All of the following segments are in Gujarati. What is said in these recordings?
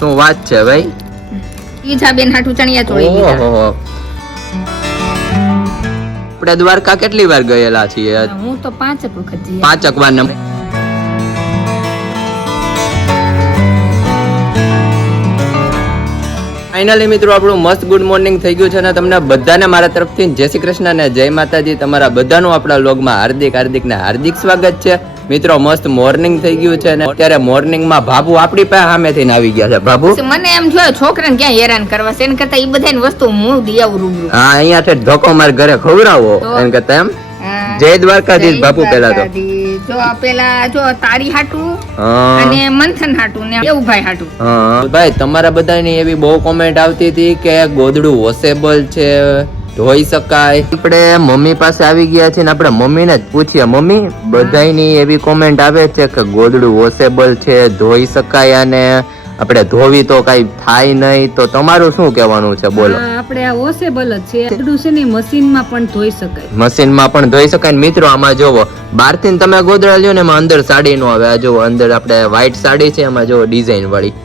શું વાત છે ભાઈ? ત્રીજા બેન હાટુ ચણિયા ચોળી લીધા. ઓહો, આપણે દ્વારકા કેટલી વાર ગયેલા છીએ? હું તો 5 વખત જઈ. 5 વાર. ફાઇનલી મિત્રો આપણું મસ્ત ગુડ મોર્નિંગ થઈ ગયું છે ને તમને બધાને મારા તરફથી જય શ્રી કૃષ્ણ ને જય માતાજી. તમારા બધાનું આપણા વ્લોગમાં હાર્દિક સ્વાગત છે. મિત્રો મસ્ત મોર્નિંગ થઈ ગયું છે ને અત્યારે મોર્નિંગમાં બાબુ આપણી પાસે સામેથી આવી ગયા છે. બાબુ મને એમ જોયો છોકરાને ક્યાં હેરાન કરવા છે, એને કરતા ઈ બધાની વસ્તુ હું દઈ આવું રૂબરૂ. હા, અહીંયાથી ધોકો માર ઘરે ખવડાવો એને કરતા એમ. જય દ્વારકાધીશ બાપુ. પેલા તો જો પેલા જો તારી હાટુ અને મંથન હાટુ ને દેવભાઈ હાટુ. હા ભાઈ, તમારા બધાની એવી બહુ કોમેન્ટ આવતી હતી કે ગોદડું વોશેબલ છે, ધોઈ શકાય. આપણે મમ્મી પાસે આવી ગયા છે ને આપણે મમ્મીને જ પૂછીએ. મમ્મી, બધાની એવી કોમેન્ટ આવે છે કે ગોદડું વોશેબલ છે, ધોઈ શકાય અને આપણે ધોવી તો કઈ થાય નહીં, તો તમારું શું કહેવાનું છે? બોલો. આપણે આ વોશેબલ જ છે, ગોદડું છે ને મશીનમાં પણ ધોઈ શકાય. મશીનમાં પણ ધોઈ શકાય. મિત્રો આમાં જોવો, બહારથી તમે ગોદડા લ્યો ને એમાં અંદર સાડી નો આવે. આ જોવો અંદર આપણે વ્હાઈટ સાડી છે, એમાં જોવો ડિઝાઇન વાળી.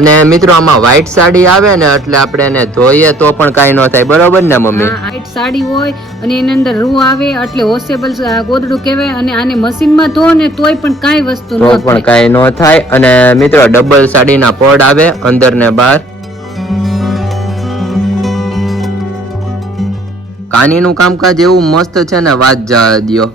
અને મિત્રો આમાં વ્હાઈટ સાડી આવે ને એટલે આપણે એને ધોઈએ તો પણ કઈ ન થાય, બરોબર ને મમ્મી? વ્હાઈટ સાડી હોય અને એની અંદર રૂ આવે એટલે વોશેબલ ગોદડું કહેવાય. અને આને મશીનમાં ધો ને તોય પણ કાઈ વસ્તુ ન તો પણ કઈ ન થાય. અને મિત્રો ડબલ સાડીના પડ આવે અંદર ને બહાર. કાનીનું કામકાજ એવું મસ્ત છે ને વાત જવા દ્યો,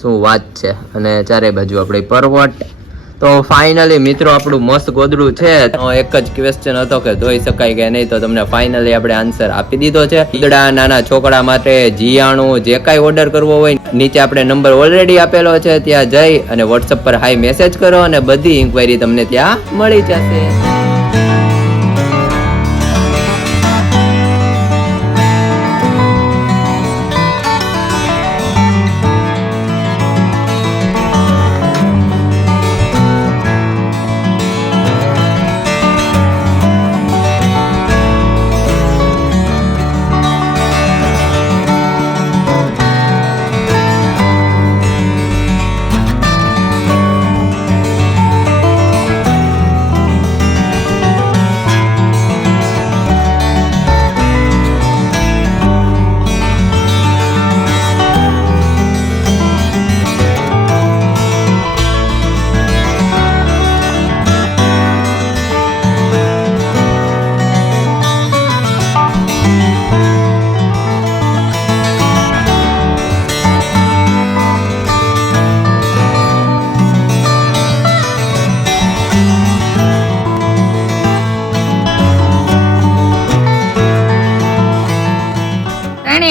શું વાત છે. અને ચારે બાજુ આપણી પરવટ. તો ફાઇનલી મિત્રો આપણું મસ્ત ગોદડું છે. એક જ ક્વેશ્ચન હતો કે ધોઈ શકાય કે નહીં, તો તમને ફાઇનલી આપણે આન્સર આપી દીધો છે. ગોદડા નાના છોકરા માટે જીયાણું જે કાંઈ ઓર્ડર કરવો હોય નીચે આપણે નંબર ઓલરેડી આપેલો છે, ત્યાં જઈ અને વોટ્સઅપ પર હાઈ મેસેજ કરો અને બધી ઇન્ક્વાયરી તમને ત્યાં મળી જશે.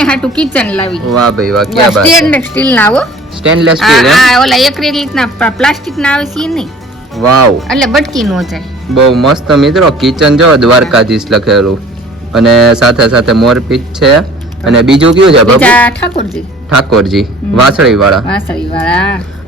હાટુ કિચન લાવી. વાહ ભાઈ વાહ, ક્યાં બાત. સ્ટેનલેસ સ્ટીલ ના હો, સ્ટેનલેસ સ્ટીલ. આ ઓલા એક્રેલિક ના પ્લાસ્ટિક ના આવે છે નહીં. વાવ, એટલે બટકી નો જાય. બહુ મસ્ત મિત્રો. કિચન જો દ્વારકાધીશ લખેલું અને સાથે સાથે મોરપીંછ છે. અને બીજું કયું છે બાબુ? ઠાકોરજી વાસળી વાળા.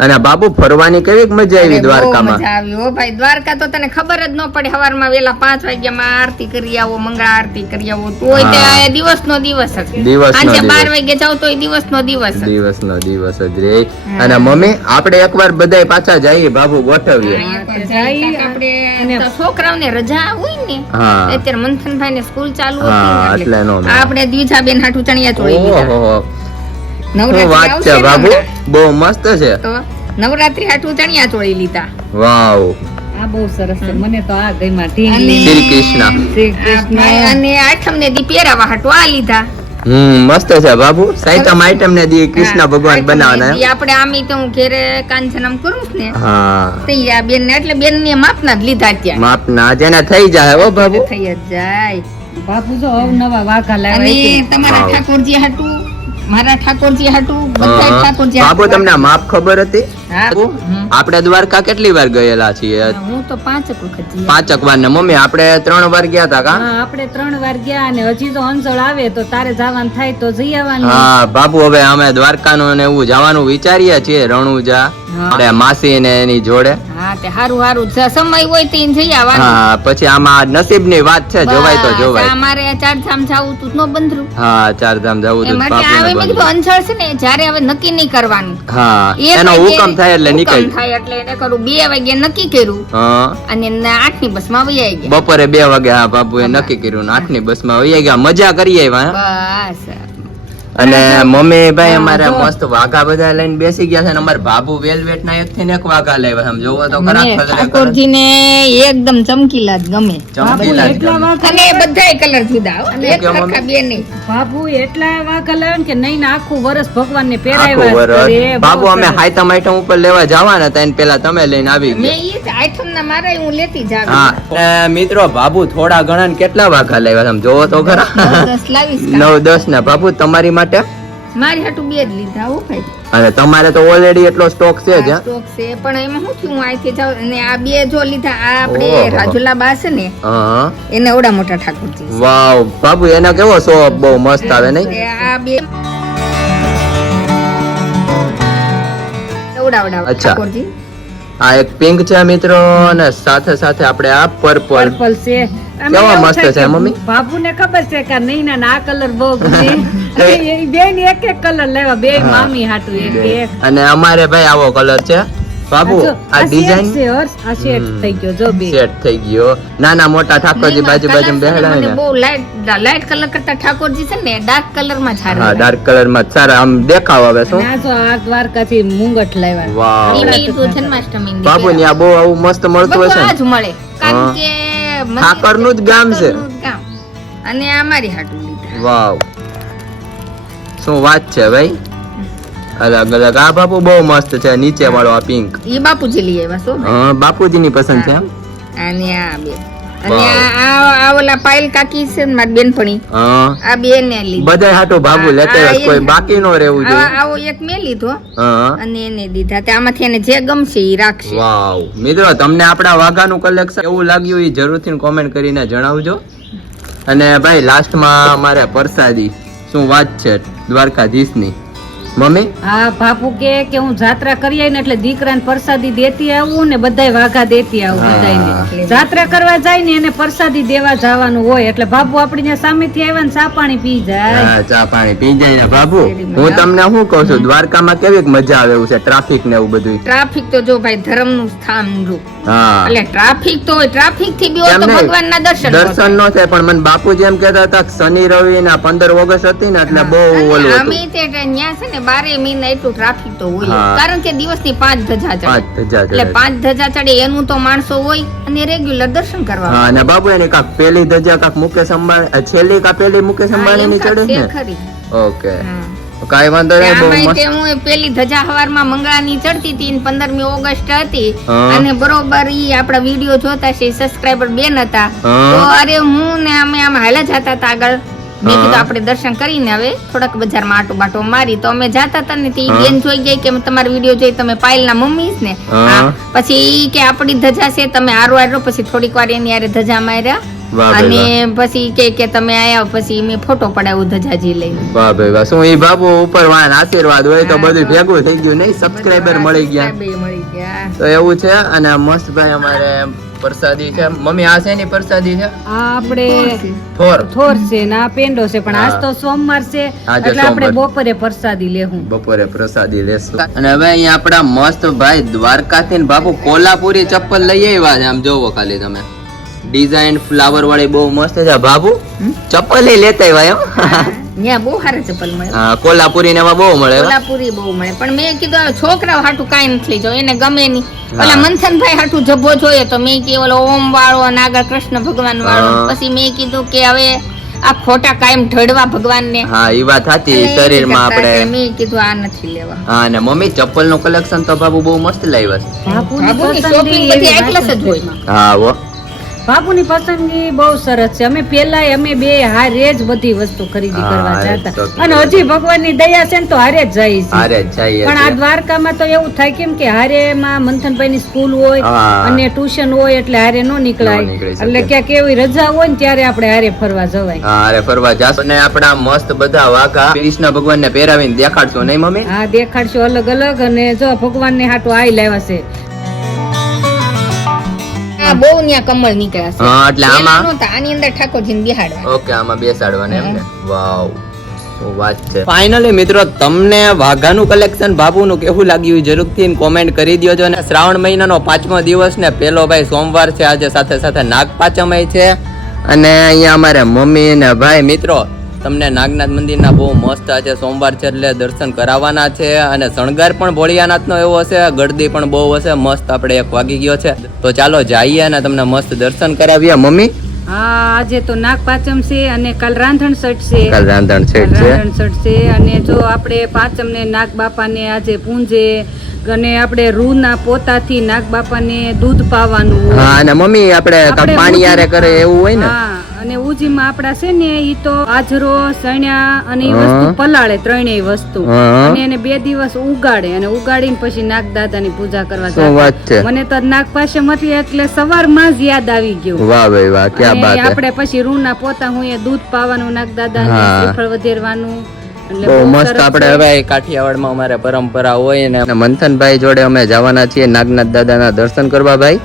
અને બાબુ ફરવાની કેવી મજા આવી દ્વારકામાં? મજા આવી હો ભાઈ. દ્વારકા તો તને ખબર જ ન પડે. સવારમાં વેલા 5 વાગ્યામાં આરતી કરી આવો, મંગળા આરતી કરી આવો, તોય તે દિવસનો દિવસ જ. સાંજે 12 વાગે જાવ તોય દિવસનો દિવસ જ રે. અને મમ્મી, આપણે એકવાર બધાય પાછા જઈએ, બાબુ ગોઠવીએ. આપણે છોકરાઓને રજા હોય ને, અત્યારે મંથનભાઈ ને સ્કૂલ ચાલુ હતી એટલે આપણે દ્વિજા બેન હાટુ ચણિયા ચોળી લીધા. વાત છે બાબુ, બહુ મસ્ત છે. તો નવરાત્રી હાટુ ચણિયા ચોળી લીધા. વાવ, આ બહુ સરસ છે. મને તો આ ગઈમાં શ્રી કૃષ્ણ. અને આઠમ ને દી પહેરાવા હાટુ આ લીધા. મસ્ત છે બાબુ. સાઈતમ આઈટમ ને દી કૃષ્ણ ભગવાન બનાવવાના. આપણે આમી તો હું ઘરે કાંચનમ કરું ને, હા તે આ બેન ને એટલે બેન ને માપના જ લીધા. ત્યાં માપના જેને થઈ જાય હો બાબુ, થઈ જ જાય. બાપુ જો અવનવા વાઘા લાવ્યા. અને તમારા ઠાકોરજી હાટુ, મારા ઠાકોરજી હાટુ, બધા ઠાકોરજી. બાબુ તમને માપ ખબર હતી? આપણે દ્વારકા કેટલી વાર ગયેલા છીએ? હું તો 5 વખત જઈ. 5 વાર. ને મમ્મી આપણે 3 વાર ગયા હતા કા? હા, આપણે 3 વાર ગયા. અને હજી તો અંસળ આવે તો તારે જવાનું થાય તો જઈ આવવાનું. હા બાબુ, હવે અમે દ્વારકાનું ને એવું જવાનું વિચારીએ છીએ. રણુજા આપણે માસી ને એની જોડે. હા, હા તે હારું સમય હોય તો ઈને જઈ આવવાનું. હા પછી આમાં નસીબની વાત છે, જોવાય તો બસ, જોવાય. અમારે આ ચારધામ જાવું તું ન બંધરું હા ચારધામ જવું એ તો માટે આવે મેં કીધું અંચળ છે ને જ્યારે હવે નક્કી નહીં કરવાનું. હા એક એનો વાગે હુકમ થાય એટલે હુકમ નીકળ. થાય એટલે એને કરું 2 વાગે નક્કી કર્યું હા અને 8 ની બસમાં વહી આવી ગયા. બપોરે 2 વાગે હા બાપુએ નક્કી કર્યું ને 8 ની બસમાં વહી ગયા, મજા કરી આવ્યા. બસ અને મમ્મી ભાઈ અમારે મસ્ત વાઘા બધા લઈને બેસી ગયા છે, અને અમારે બાબુ વેલવેટ ના એક થી એક વાઘા લેવા છે. આમ જોવો તો ખરા મને ખગડે ઠાકોરજીને એકદમ ચમકીલા જ ગમે ચમકીલા જ એટલા ગમે. વાઘા અને બધાય કલર જુદા હો. એક કેમ સરખા બે નહીં. બાબુ એટલા વાઘા લાવે ને કે નહીં ને આખું વર્ષ ભગવાનને આખું પહેરાવ્યા જ વરસ. કરે. બહુ બાબુ અમે સરસ. હાઈટમ આઈટમ ઉપર લેવા જવાના હતા, એને પેલા તમે લઈને આવી મેં ગયા. ઈ જ આઈટમના મારા હું લેતી જ હા આવી. અને મિત્રો બાબુ થોડા ઘણા ને કેટલા વાઘા લેવા છે આમ જોવો તો ખરા. 10 લાવીશ કાં. 9-10 ને બાબુ તમારી માટે. મારી હાટુ 2 જ લીધા હો ભાઈ. અને તમારે તો ઓલરેડી એટલો સ્ટોક છે જ. આ સ્ટોક છે પણ એમાં શું થયું હું અહીંથી જાઉં અને આ 2 જો લીધા આ આપણે ઓહો. રાજુલા બા છે ને હા એને ઓડા મોટા ઠાકોરજી છે. વાવ બાબુ એનો કેવો શો બહુ મસ્ત આવે નહીં. એ આ 2 ઓડા અચ્છા. ઠાકોરજી. આ એક પિંક છે મિત્રો, અને સાથે સાથે આપણે આ પર્પલ. પર્પલ છે. અમે કેવા એવું મસ્ત થાય છે કે મમ્મી? બાબુને ખબર છે કે નહીં ના આ કલર બહુ ગમે. અને એ બેન એક કલર લેવા, બે મામી હાટુ એક. અને અમારે ભાઈ આવો કલર છે બાબુ. જો, આ set ડિઝાઇન છે, હર્ષ, આ set થઈ ગયો જો બે. સેટ થઈ ગયો. નાના મોટા ઠાકોરજી બાજુ બાજુ બેહડા મને ને. બહુ લાઈટ કલર કરતા ઠાકોરજી છે ને ડાર્ક કલર માં સારા હા લાગે. ડાર્ક કલર માં સારા આમ દેખાવ આવે શું. અને આ જો આ દ્વારકાથી મુંગટ લાવ્યા. વાવ ઈ મેં કીધું જન્માષ્ટમીની બાબુ પહેલા. ત્યાં બહુ આવું મસ્ત મળતું બધું હશે આ ને. જ મળે કારણ હા. કે મંદિર ઠાકરનું જ ગામ છે. ઠાકરનું જ ગામ. અને આ મારી હાટુ લીધા. વાવ શું વાત છે ભાઈ. અલગ અલગ આ બાપુ બહુ મસ્ત છે, નીચે વાળો આ પિંક. ઈ બાપુજી લઈ આવ્યા છો ભાઈ. હા બાપુજી ની પસંદ છે એમ. અને આ બે અને વાવ. આ ઓલા પાયલ કાકી છે ને મારી બેનપણી હા આ બે ને લીધી. બધા હાટુ બાબુ લેતે આ હોય, કોઈ એને. બાકી નો રહેવું જોઈએ. આવો એક મેં લીધો હા અને એને દીધા તે આમાંથી એને જે ગમશે ઈ રાખશે. વાવ મિત્રો તમને આપણા વાઘાનું કલેક્શન કેવું લાગ્યું એ જરૂરથી કોમેન્ટ કરીને જણાવજો. અને ભાઈ લાસ્ટમાં અમારે પ્રસાદી શું વાત છે દ્વારકાધીશની. મમ્મી હા બાપુ કે હું જાત્રા કરી આવીને એટલે દીકરાને પ્રસાદી દેતી આવું ને બધાય વાઘા દેતી આવું હા. બધાયને. જાત્રા કરવા જાય ને એને પ્રસાદી દેવા જવાનું હોય એટલે બાપુ આપણી ત્યાં સામેથી આવ્યા ને ચા પાણી પી જાય. હા ચા પાણી પી જાય ને બાબુ. હું તમને શું કહું છું, દ્વારકામાં કેવી મજા આવે એવું છે, ટ્રાફિક ને એવું બધું. ટ્રાફિક તો જો ભાઈ ધર્મનું સ્થાન રૂપ હા એટલે ટ્રાફિક તો હોય ટ્રાફિક થી બી હોય એમ તો નહીં. ભગવાનના દર્શન દર્શન નો થાય પણ મને બાપુજી એમ કહેતા હતા કે શનિ રવિ ના 15 ઓગસ્ટ હતી ને એટલે બહુ ઓલું હતું. અમે તે ન્યા છે ને 12 મહિના એટલું ટ્રાફિક તો હોય હા. કારણ કે દિવસની 5 ધજા ચડે 5 ધજા એટલે ચડે. 5 ધજા ચડે એનું તો માણસો હોય અને રેગ્યુલર દર્શન કરવા હા અને બાબુ એની કાક પેલી ધજા કાક મુકેશ અંબાણી છેલ્લી કા પેલી મુકેશ અંબાણી ની ચડે તે ને. ખરી ઓકે હા. કાઈ વાંધો નહીં, બહુ આમાંય મસ્ત. તે હું પેલી ધજા હવારમાં મંગળાની ચડતી હતી ને 15મી ઓગસ્ટ હતી હા. અને બરોબર ઈ આપડા વિડિયો જોતા છે સબસ્ક્રાઇબર બેન હતા હા. તો અરે હું ને અમે આમ હાલા જતા હતા આગળ મેં હા. કીધું આપણે દર્શન કરીને હવે થોડાક બજારમાં આટો બાટો મારી તો અમે જાતા હતા ને તે ઈ હા. બેન જોઈ ગઈ કે તમારો વિડિયો જોઈ તમે પાયલના મમ્મી જ ને હા. હા. પછી ઈ કે આપણી ધજા છે તમે આરો આરો પછી થોડીક વાર એની હારે ધજા માર્યા વાહ ભાઈ અને પછી કે તમે આયા પછી મેં ફોટો પડાવ્યો ધજાજી લઈને વાહ ભાઈ વાહ. શું ઈ બાબુ ઉપર વાન આશીર્વાદ હોય તો હા, બધું તો. ભેગું થઈ ગયું નહીં, સબસ્ક્રાઇબર મળી ગયા સબસ્ક્રાઇબર મળી ગયા તો એવું છે. અને મસ્ત ભાઈ અમારે પ્રસાદી છે. મમ્મી આ છે ની પ્રસાદી છે આ આપણે થોર થોર છે ને આ પેંડો છે પણ આજ હા. તો સોમવાર છે આજે એટલે આપણે સોમવાર. બપોરે પ્રસાદી લેવું. બપોરે પ્રસાદી લેશું. અને હવે અહીંયા આપડા મસ્ત ભાઈ દ્વારકાથી ને બાપુ કોલ્હાપુરી ચપ્પલ લઈ આવ્યા છે. આમ જોવો ખાલી તમે ડિઝાઇન ફ્લાવર વાળી બહુ મસ્ત છે. બાબુ ચપ્પલ લેતા આવ્યા એમ. ત્યાં બહુ સારા ચપ્પલ મળે હા કોલ્હાપુરી ને એમાં બહુ મળે હો. કોલ્હાપુરી બહુ મળે પણ મેં કીધું હવે છોકરાઓ હાટું કાંઈ નથી લઈ જાવ એને ગમે નહીં હા. ઓલા મંથનભાઈ હાટું જબ્બો જોઈએ તો મેં કીધું ઓલો ઓમ વાળો અને આગળ કૃષ્ણ ભગવાન વાળો હા. પછી મેં કીધું કે હવે આ ખોટા કાયમ ઢળવા ભગવાનને હા ઈ વાત સાચી. એટલે એ શરીરમાં કરતા આપણે મેં કીધું આ નથી લેવા હા અને મમ્મી ચપ્પલ નું કલેક્શન તો બાબુ બહુ મસ્ત લાવ્યા છે. બાપુની બાબુની પસંદગી shopping બધી એવી એટલા જ વાત હોય. છે. હા હો બાપુની પસંદગી બહુ સરસ છે. અમે પેલા અમે બે હારે જ બધી વસ્તુ ખરીદી હા, કરવા એ જતા તો અને હજી ભગવાનની દયા છે ને તો હારે જ જઈએ છીએ. હારે જ જઈએ પણ આ છીએ. દ્વારકામાં તો એવું થાય કેમ કે હારે માં મંથનભાઈ ની સ્કૂલ હોય હા. અને ટ્યુશન હોય એટલે હારે નો નીકળાય નીકળી શકે. એટલે ક્યાંક એવી રજા હોય ને ત્યારે આપણે હારે ફરવા જવાય. હા અરે ફરવા જાશું અને આપડા મસ્ત બધા વાઘા કૃષ્ણ ભગવાન ને પહેરાવીને દેખાડશું નહીં મમ્મી. હા દેખાડશો અલગ અલગ અને જો ભગવાન ને હાટું આઈ લાવ્યા છે. આ બહુ ન્યા કમળ નીકળ્યા છે. હા, એટલે આમાં પેલા નહોતા, આની અંદર ઠાકોરજીને બેહાડવા. ઓકે, આમાં બેસાડવાના એમ ને. વાવ, શું વાત છે. ફાઇનલી મિત્રો, તમને વાઘાનું કલેક્શન બાબુનું કેવું લાગ્યું જરૂરથી કોમેન્ટ કરી દ્યોજો. અને શ્રાવણ મહિનાનો 5મો દિવસ ને પેલો ભાઈ સોમવાર છે આજે, સાથે સાથે નાગપાંચમય છે. અને અહીંયા અમારે મમ્મી ને ભાઈ મિત્રો તમને નાગનાથ મંદિરના બહુ મસ્ત આજે સોમવાર છે એટલે દર્શન કરાવવાના છે. અને શણગાર પણ ભોળિયાનાથનો એવો હશે, ગળદી પણ બહુ હશે મસ્ત. આપણે 1 વાગી ગયો છે તો ચાલો જઈએ અને તમને મસ્ત દર્શન કરાવીએ. મમ્મી, હા, આજે તો નાગપાંચમ છે અને કાલ રાંધણ છઠ છે. કાલ રાંધણ છઠ છે. રાંધણ છઠ છે. અને જો આપણે પાંચમ ને નાગ બાપાને આજે પૂંજે અને આપણે રૂના પોતાથી નાગ બાપાને દૂધ પાવાનું હોય. હા, અને મમ્મી આપણે પાણી યારે કરે એવું હોય ને. હા, અને ઉજીમાં આપડા છે ને ઈ તો બાજરો, ચણ્યા અને ઈ વસ્તુ પલાળે, ત્રણેય વસ્તુ, અને એને 2 દિવસ ઉગાડે અને ઉગાડીને પછી નાગ દાદાની પૂજા કરવા જાય. મને તો નાગ પાસે મતલી એટલે સવારમાં જ યાદ આવી ગયું. વાહ ભાઈ વાહ, ક્યાં બાત હે. આપણે પછી રૂના પોતા હું દૂધ પાવાનું નાગ દાદાને, શ્રીફળ વધેરવાનું. બહુ મસ્ત. આપણે હવે કાઠિયાવાડમાં અમારે પરંપરા હોય ને મંથનભાઈ જોડે અમે જવાના છીએ નાગનાથ દાદાના દર્શન કરવા ભાઈ.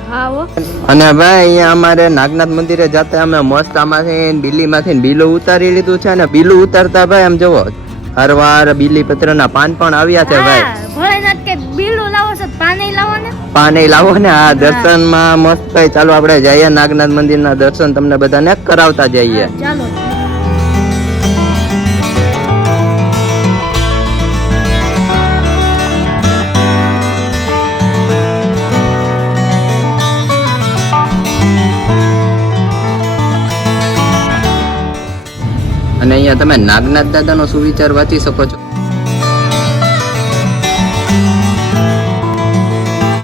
અને ભાઈ અહીંયા અમારે નાગનાથ મંદિરે જતા અમે મસ્ત આમાંથી બીલીમાંથી બીલું ઉતારી લીધું છે. અને બીલું ઉતારતા ભાઈ આમ જોવો હરવાર બીલી પત્રના પાન પણ આવ્યા છે ભાઈ. ભોળેનાથ કે બીલું લાવો છો, પાને લાવો ને. પાને લાવો ને. આ દર્શનમાં મસ્ત ભાઈ. ચાલો આપણે જઈએ નાગનાથ મંદિરના દર્શન તમને બધાને કરાવતા જઈએ. ચાલો. અને અહીંયા તમે નાગનાથ દાદાનો સુવિચાર વાંચી શકો છો.